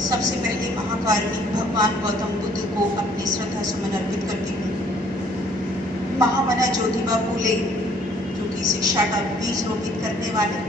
सबसे पहले महाकारुणिक भगवान गौतम बुद्ध को अपनी श्रद्धा सुमन अर्पित करती हूँ। महामना ज्योतिबा फूले जो कि शिक्षा का बीज रोपित करने वाले,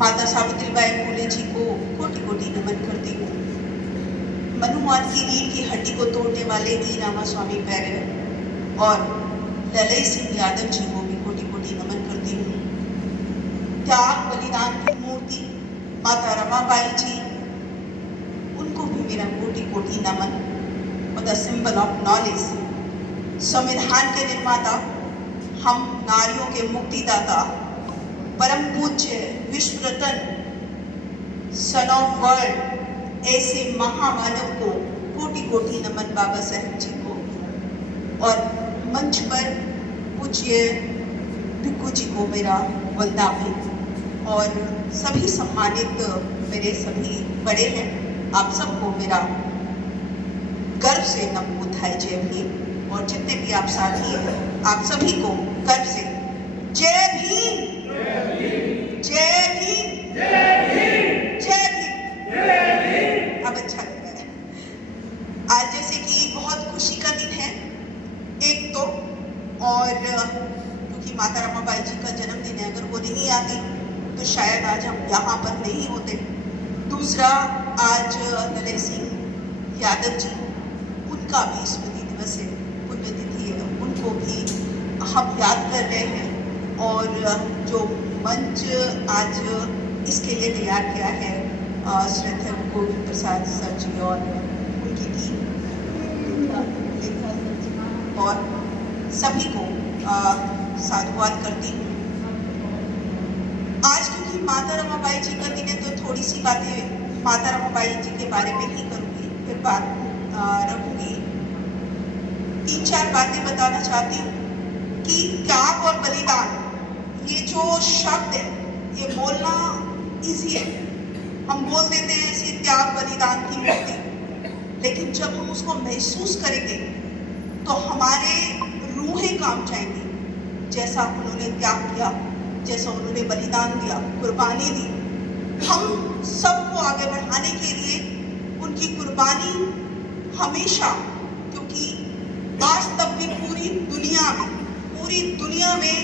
माता सावित्रीबाई फूले जी को कोटि कोटि नमन करती हूँ। मनुमान की रीढ़ की हड्डी को तोड़ने वाले ई रामास्वामी पैरेलर और ललई सिंह यादव जी को भी कोटि कोटि नमन करती हूँ। त्याग बलिदान की मूर्ति माता रमाबाई जी, उनको भी मेरा कोटि कोटि नमन। और द सिंबल ऑफ नॉलेज, संविधान के निर्माता, हम नारियों के मुक्तिदाता, परम पूज्य विश्व रत्न, सन ऑफ वर्ल्ड, ऐसे महामानव को कोटि कोटि नमन बाबा साहेब जी को। और मंच पर पूज्य भिक्खू जी को मेरा वंदना। और सभी सम्मानित मेरे सभी बड़े हैं, आप सबको मेरा गर्व से नमो बुद्धाय जय भीम। और जितने भी आप साथी हैं, आप सभी को गर्व से जय भीम, जय भीम, जय भीम, जय भीम। अब अच्छा लग रहा है। आज जैसे कि बहुत खुशी का दिन है एक तो, और क्योंकि माता रमाबाई जी का जन्मदिन है, अगर वो नहीं आती तो शायद आज हम यहाँ पर नहीं होते। दूसरा, आज ललई सिंह यादव जी, उनका भी स्मृति दिवस है, पुण्यतिथि है, उनको भी हम याद कर रहे हैं। और जो मंच आज इसके लिए तैयार किया है श्रद्धेय गोविंद प्रसाद सर जी और उनकी टीम, और सभी को साधुवाद करती हूँ। आज क्योंकि माता रमाबाई जी का दिन है तो थोड़ी सी बातें माता रमाबाई जी के बारे में ही करूँगी, फिर बात रखूँगी। 3-4 बातें बताना चाहती हूँ कि त्याग और बलिदान, ये जो शब्द है, ये बोलना इजी है, हम बोल देते हैं ऐसे त्याग बलिदान की मूर्ति, लेकिन जब हम उसको महसूस करेंगे तो हमारे रूहें काम जाएंगी। जैसा उन्होंने त्याग किया, जैसा उन्होंने बलिदान दिया, कुर्बानी दी, हम सबको आगे बढ़ाने के लिए उनकी कुर्बानी हमेशा, क्योंकि आज तक भी पूरी दुनिया में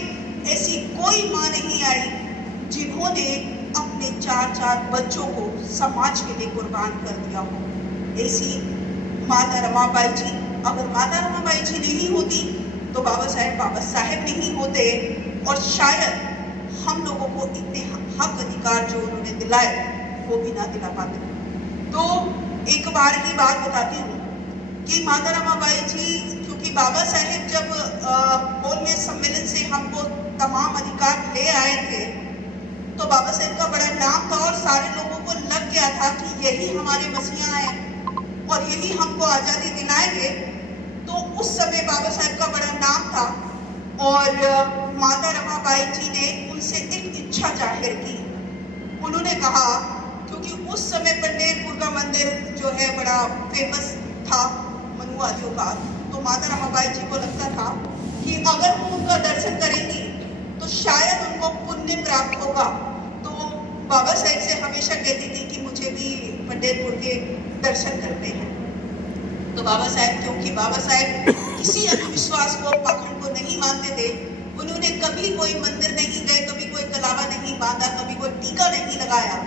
ऐसी कोई माँ नहीं आई जिन्होंने अपने 4 बच्चों को समाज के लिए कुर्बान कर दिया हो। ऐसी माता रमाबाई जी, अगर माता रमाबाई जी नहीं होती तो बाबा साहेब नहीं होते, और शायद हम लोगों को इतने हक अधिकार जो उन्होंने दिलाए वो भी ना दिला पाते। तो एक बार की बात बताती हूँ कि माता रमाबाई जी, क्योंकि बाबा साहेब जब बोलने सम्मेलन से हमको तमाम अधिकार ले आए थे, तो बाबा साहेब का बड़ा नाम था और सारे लोगों को लग गया था कि यही हमारे मसीहा हैं और यही हमको आज़ादी दिलाएंगे। तो उस समय बाबा साहेब का बड़ा नाम था, और माता रमाबाई जी ने उनसे एक इच्छा जाहिर की। उन्होंने कहा, क्योंकि उस समय पंडेरपुर का मंदिर जो है बड़ा फेमस था मनुवादियों का, तो माता रमाबाई जी को लगता था कि अगर वो उनका दर्शन करेंगी तो शायद उनको पुण्य प्राप्त होगा। तो बाबा साहेब से हमेशा कहती थी कि मुझे भी पंडेरपुर के दर्शन करते हैं। तो बाबा साहेब, क्योंकि बाबा साहेब किसी अंधविश्वास को, पाखंड को नहीं मानते थे, उन्होंने कभी कोई मंदिर नहीं गए, कभी कोई कलावा नहीं बांधा, कभी कोई टीका नहीं लगाया,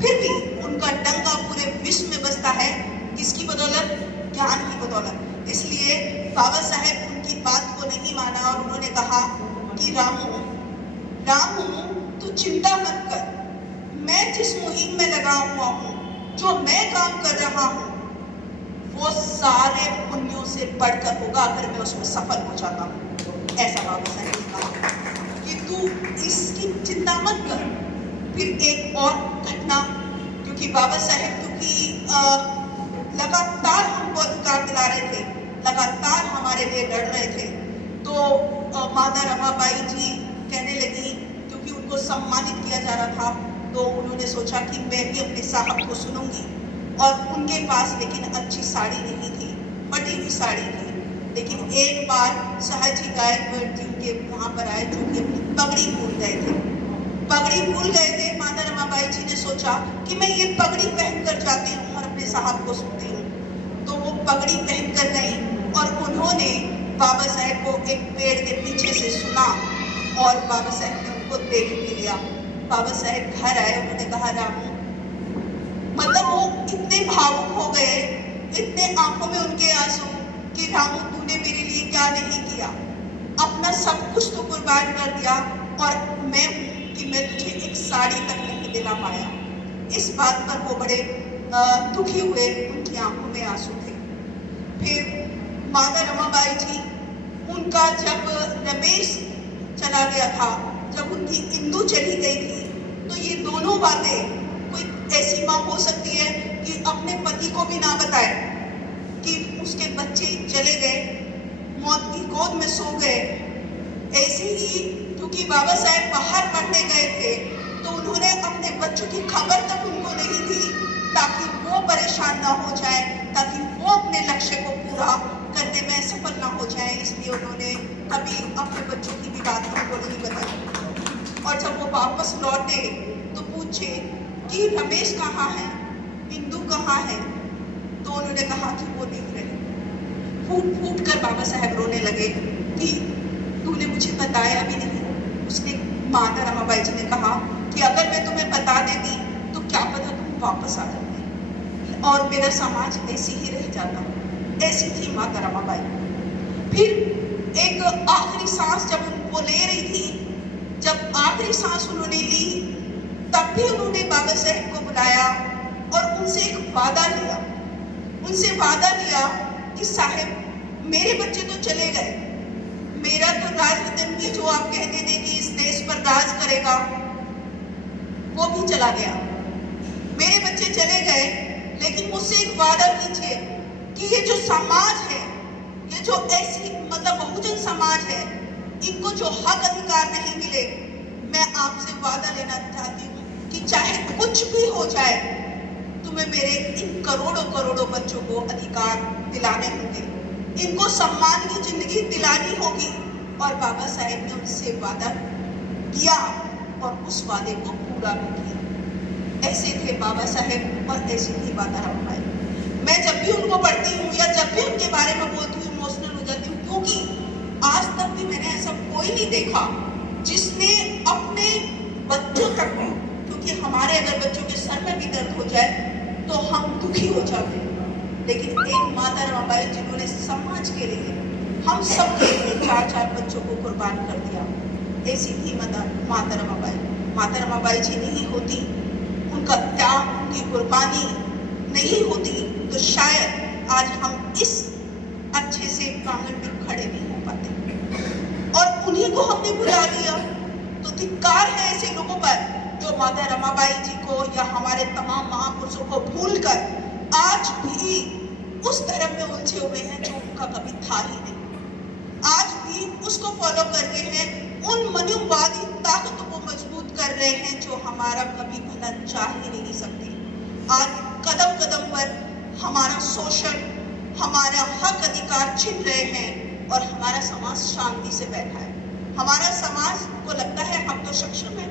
फिर भी उनका डंका पूरे विश्व में बजता है। किसकी बदौलत? ज्ञान की बदौलत। इसलिए बाबा साहेब उनकी बात को नहीं माना और उन्होंने कहा कि रामू, तू चिंता मत कर, मैं जिस मुहिम में लगा हुआ हूँ, जो मैं काम कर रहा हूँ, वो सारे पुण्यों से बढ़कर होगा अगर मैं उसमें सफल हो जाता हूँ। ऐसा बाबा साहेब ने कहा कि तू इसकी चिंता मत कर। फिर एक और घटना, क्योंकि बाबा साहेब लगातार हमको अधिकार दिला रहे थे, लगातार हमारे लिए लड़ रहे थे, तो माता रमाबाई जी कहने लगी, क्योंकि उनको सम्मानित किया जा रहा था, तो उन्होंने सोचा कि मैं भी अपने साहब को सुनूंगी। और उनके पास लेकिन अच्छी साड़ी नहीं थी, फटी हुई साड़ी थी। लेकिन एक बार साहब जी गायकवाड़ जी के वहाँ पर आए, जो कि अपनी पगड़ी भूल गए थे। पगड़ी भूल गए थे। माता रमाबाई जी ने सोचा कि मैं ये पगड़ी पहनकर जाती हूँ और अपने साहब को सुनती हूँ। तो वो पगड़ी पहनकर गई और उन्होंने बाबा साहेब को एक पेड़ के पीछे से सुना और बाबा साहेब ने उनको देख भी लिया। बाबा साहेब घर आए, उन्होंने कहा रामू, मतलब वो इतने भावुक हो गए, इतने आंखों में उनके आंसू कि रामू तूने मेरे लिए क्या नहीं किया, अपना सब कुछ तो कुर्बान कर दिया और मैं कि मैं तुझे एक साड़ी तक नहीं दिला पाया। इस बात पर वो बड़े दुखी हुए, उनकी आंखों में आंसू थे। फिर माता रमाबाई जी, उनका जब रमेश चला गया था, जब उनकी इंदू चली गई थी, तो ये दोनों बातें कोई ऐसी माँ हो सकती है कि अपने पति को भी ना बताए कि उसके बच्चे चले गए, मौत की गोद में सो गए। ऐसे ही क्योंकि बाबा साहेब बाहर पढ़ने गए थे तो उन्होंने अपने बच्चों की खबर तक उनको नहीं दी ताकि वो परेशान ना हो जाए, ताकि वो अपने लक्ष्य को पूरा करने में सफल ना हो जाए। इसलिए उन्होंने कभी अपने बच्चों की भी बात उनको नहीं बताई। और जब वो वापस लौटे तो पूछे कि रमेश कहाँ है, इंदू कहाँ है, तो उन्होंने कहा कि वो नहीं रहे। फूट फूट कर बाबा साहेब रोने लगे कि तूने मुझे बताया भी नहीं। उसने माता रमाबाई जी ने कहा कि अगर मैं तुम्हें बता देती तो क्या पता तुम वापस आ जाते और मेरा समाज ऐसे ही रह जाता। ऐसी थी माता रमाबाई। फिर एक आखिरी सांस जब उनको ले रही थी, जब आखिरी सांस उन्होंने ली, तब भी उन्होंने बाबा साहेब को बुलाया और उनसे एक वादा लिया। उनसे वादा लिया कि साहेब मेरे बच्चे तो चले गए, मेरा तो राज वतन की जो आप कहते थे कि इस देश पर राज करेगा, वो भी चला गया। मेरे बच्चे चले गए, लेकिन मुझसे एक वादा कीजिए कि ये जो समाज है, ये जो ऐसी मतलब बहुजन समाज है, इनको जो हक अधिकार नहीं मिले, मैं आपसे वादा लेना चाहती हूँ कि चाहे कुछ भी हो जाए, तुम्हें मेरे इन करोड़ों करोड़ों बच्चों को अधिकार दिलाने होंगे, इनको सम्मान की जिंदगी दिलानी होगी। और बाबा साहेब ने उनसे वादा किया और उस वादे को पूरा भी किया। ऐसे थे बाबा साहेब और ऐसी थी माता रमाबाई। मैं जब भी उनको पढ़ती हूँ या जब भी उनके बारे में बोलती हूँ इमोशनल हो जाती हूँ, क्योंकि आज तक भी मैंने ऐसा कोई नहीं देखा जिसने अपने बच्चों तक, क्योंकि हमारे अगर बच्चों के सर में भी दर्द हो जाए तो हम दुखी हो जाते हैं, लेकिन एक माता रमाबाई जिन्होंने समाज के लिए, हम सब के लिए 4-4 बच्चों को कुर्बान कर दिया, ऐसी थी माता रमाबाई। माता रमाबाई जी नहीं होती, उनका त्याग, उनकी कुर्बानी नहीं होती तो शायद आज हम इस अच्छे से प्रांगण में खड़े नहीं हो पाते। और उन्हीं को हमने भुला दिया, तो धिक्कार है ऐसे लोगों पर जो माता रमाबाई जी को या हमारे तमाम महापुरुषों को भूलकर आज भी उस धर्म में उलझे हुए हैं जो उनका कभी था ही नहीं। आज भी उसको फॉलो कर रहे हैं, उन मनुवादी ताकतों को मजबूत कर रहे हैं जो हमारा कभी भला चाह ही नहीं सकती। आज कदम कदम पर हमारा शोषण, हमारा हक अधिकार छीन रहे हैं और हमारा समाज शांति से बैठा है। हमारा समाज को लगता है हम तो सक्षम है,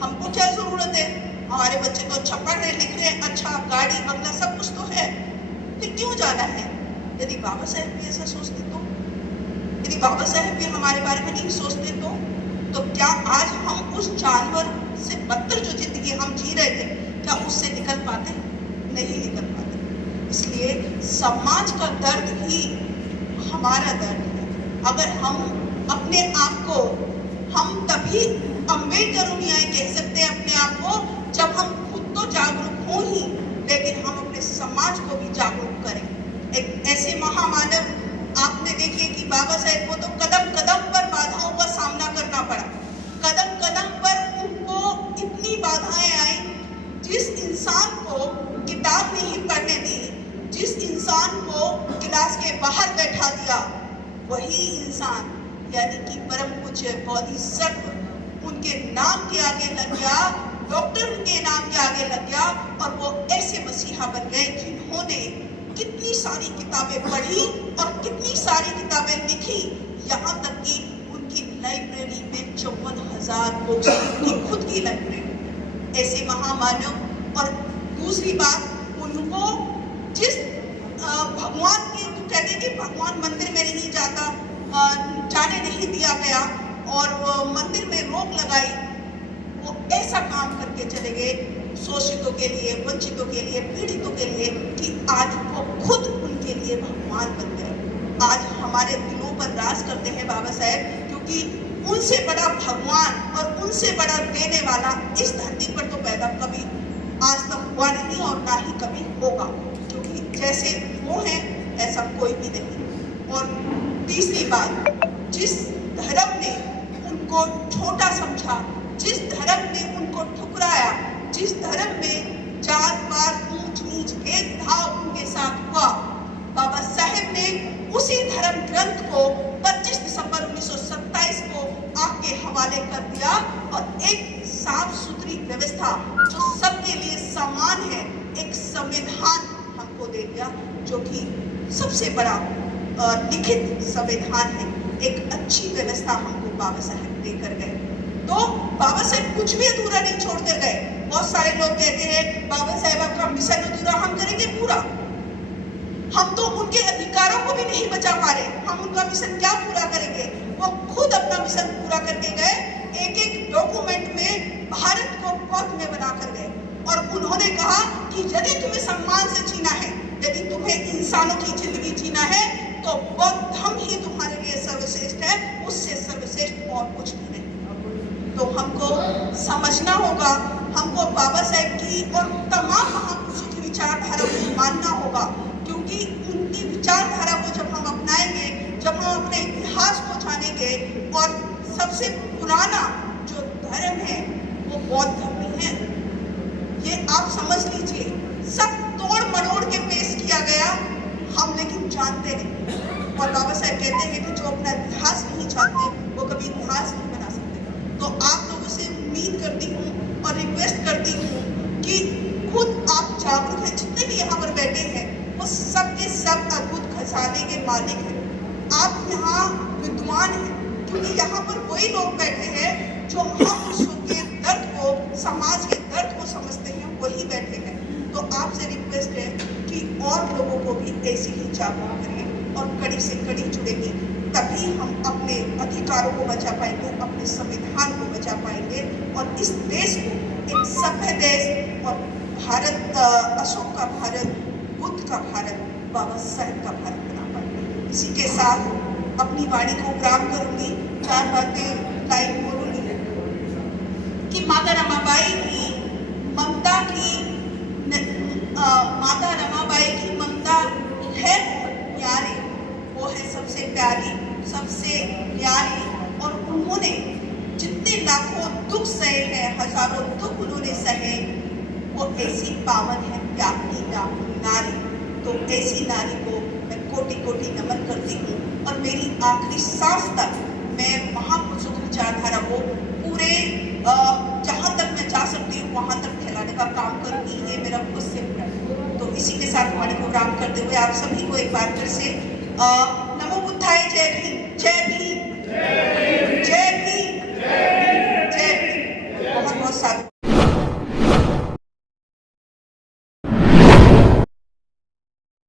हमको क्या जरूरत है, हमारे बच्चे तो अच्छा पढ़ रहे लिख रहे, अच्छा गाड़ी बंगला सब कुछ तो है, फिर क्यों जाना है। यदि बाबा साहेब भी ऐसा सोचते तो, यदि बाबा साहेब भी हमारे बारे में नहीं सोचते तो क्या आज हम उस जानवर से बदतर जो जिंदगी हम जी रहे थे, क्या उससे निकल पाते? नहीं निकल पाते। इसलिए समाज का दर्द ही हमारा दर्द है। अगर हम अपने आप को, हम तभी अम्बेडकर न्याय कह सकते हैं अपने आप को जब हम खुद तो जागरूक हो ही, लेकिन हम अपने समाज को भी जागरूक करें। एक ऐसे महामानव आपने देखिए कि बाबा साहेब को तो कदम कदम पर बाधाओं का सामना करना पड़ा, कदम कदम पर उनको इतनी बाधाएं आई। जिस इंसान को किताब नहीं पढ़ने दी, जिस इंसान को क्लास के बाहर बैठा दिया, वही इंसान यानी कि परम पूज्य बोधिसत्व उनके नाम के आगे लग गया, डॉक्टर उनके नाम के आगे लग गया और वो ऐसे मसीहा बन गए जिन्होंने कितनी सारी किताबें पढ़ी और कितनी सारी किताबें लिखी, यहाँ तक कि उनकी लाइब्रेरी में 54,000 बुक्स, उनकी खुद की लाइब्रेरी, ऐसे महामानव। और दूसरी बात, उनको जिस भगवान की, तो कहते हैं कि भगवान मंदिर में नहीं जाता, जाने नहीं दिया गया और वो मंदिर में रोक लगाई, वो ऐसा काम करके चले गए शोषितों के लिए, वंचितों के लिए, पीड़ितों के लिए, कि आज वो खुद उनके लिए भगवान बन गए। आज हमारे दिलों पर राज करते हैं बाबा साहेब, क्योंकि उनसे बड़ा भगवान और उनसे बड़ा देने वाला इस धरती पर तो पैदा कभी आज तक हुआ नहीं और ना ही कभी होगा, क्योंकि जैसे वो हैं ऐसा कोई भी नहीं। और तीसरी बात, जिस धर्म ने उनको छोटा समझा, जिस धर्म ने उनको ठुकराया, जिस धर्म में जात पात ऊंच नीच भेदभाव उनके साथ हुआ, बाबा साहेब ने उसी धर्म ग्रंथ को 25 दिसंबर 1927 को आपके हवाले कर दिया और एक साफ सुथरी व्यवस्था जो सबके लिए समान है, एक संविधान हमको दे दिया, जो कि सबसे बड़ा लिखित संविधान है। एक अच्छी व्यवस्था हमको बाबा साहेब देकर गए। तो बाबा साहेब कुछ भी अधूरा नहीं छोड़कर गए। बहुत सारे लोग कहते हैं बाबा साहेब आपका मिशन अधूरा, हम करेंगे पूरा। हम तो उनके अधिकारों को भी नहीं बचा पा रहे, हम उनका मिशन क्या पूरा करेंगे? वो खुद अपना मिशन पूरा करके गए, एक एक डॉक्यूमेंट में भारत को पौध में बनाकर गए और उन्होंने कहा कि यदि तुम्हें सम्मान से जीना है, यदि तुम्हें इंसानों की जिंदगी जीना है, तो बौद्ध धर्म ही तुम्हारे लिए सर्वश्रेष्ठ है, उससे सर्वश्रेष्ठ और कुछ भी नहीं। तो हमको समझना होगा, हमको बाबा साहेब की और तमाम महापुरुषों की विचारधारा को मानना होगा, क्योंकि उनकी विचारधारा को जब हम अपनाएंगे, जब हम अपने इतिहास को जानेंगे, और सबसे पुराना जो धर्म है वो बौद्ध धर्म ही है। ये आप समझ लीजिए, सब तोड़ मरोड़ के पेश किया गया, हम लेकिन जानते नहीं। और बाबा साहेब कहते हैं कि जो अपना इतिहास नहीं जानते वो कभी इतिहास नहीं बना सकते। तो आप लोगों से उम्मीद करती हूँ और रिक्वेस्ट करती हूँ कि खुद आप जागरूक हैं, जितने भी यहाँ पर बैठे हैं वो सब के सब अद्भुत खजाने के मालिक हैं। आप यहाँ विद्वान हैं, क्योंकि यहाँ पर वही लोग बैठे हैं जो महापुरुषों के दर्द को, समाज के दर्द को समझते हैं, वही बैठे हैं। तो आपसे रिक्वेस्ट है कि और लोगों को भी ऐसी ही जागरूक करिए और कड़ी से कड़ी जुड़ेंगे, तभी हम अपने अधिकारों को बचा पाएंगे, अपने संविधान को बचा पाएंगे और इस देश को एक सभ्य देश और भारत, अशोक का भारत, बुद्ध का भारत, बाबा साहेब का भारत बना पाएंगे। इसी के साथ अपनी वाणी को विराम करूंगी। 4 बातें लाइन बोलूंगी कि माता रमाबाई की ममता की, माता रमाबाई की ममता है प्यारी, वो है सबसे प्यारी, सबसे प्यारी। और उन्होंने जितने लाखों दुख सहे हैं, हजारों दुख उन्होंने सहे, वो ऐसी पावन है, त्यागी नारी। तो ऐसी नारी को मैं कोटि कोटि नमन करती हूँ और मेरी आखिरी सांस तक मैं महापुरुषों की विचारधारा को पूरे जहाँ तक मैं जा सकती हूँ वहाँ तक फैलाने का काम करूँगी। ये मेरा खुद से है। तो इसी के साथ हमारे को राम करते हुए आप सभी को एक बार फिर से नमो बुद्धाय, जय भीम, जय भीम।